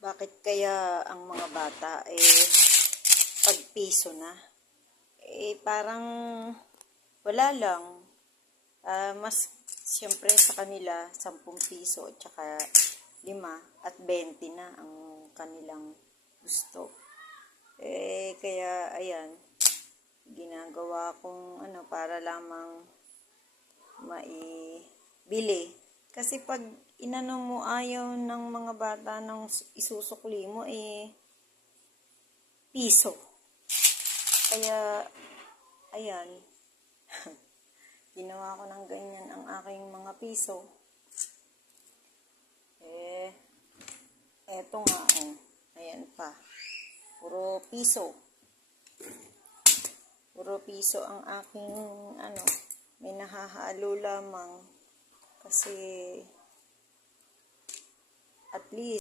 Bakit kaya ang mga bata pag piso na? Parang wala lang. Mas siyempre sa kanila 10 piso at saka 5 at 20 na ang kanilang gusto. Kaya ayan, ginagawa kong para lamang maibili. Kasi pag inano mo, ayaw ng mga bata ng isusukli mo, piso. Kaya, ayan, ginawa ko ng ganyan ang aking mga piso. Eto nga, ayan pa. Puro piso. Puro piso ang aking, may nahahalo lamang. Kasi, at least,